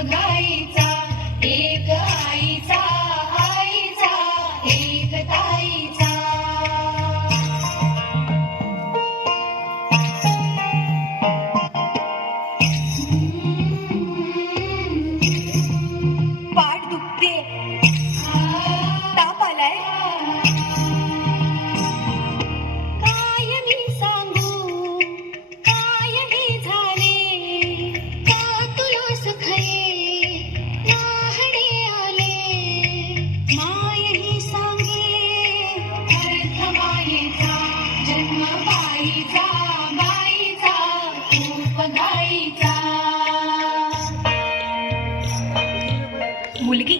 खूप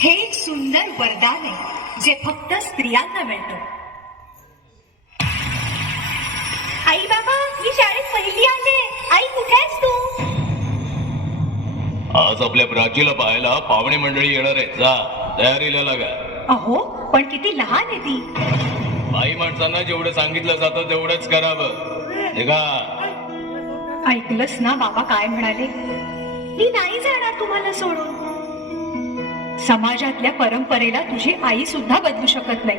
हे एक सुंदर वरदान आहे जे फक्त स्त्रियांना मिळतं. आई बाबा मी शाळेत पहिली आले आई कुठे आहेस तू? आज आपल्या प्राचीला पाहायला पाहुणे मंडळी येणार आहेत. जा तयारीला लागा. अहो पण किती लहान आहे ती. बाई माणसांना जेवढं सांगितलं जातं तेवढंच करावं. निघा. ऐकलंस ना बाबा काय म्हणाले? मी नाही जाणार तुम्हाला सोडून. समाजातल्या परंपरेला तुझी आई सुद्धा बदलू शकत नाही.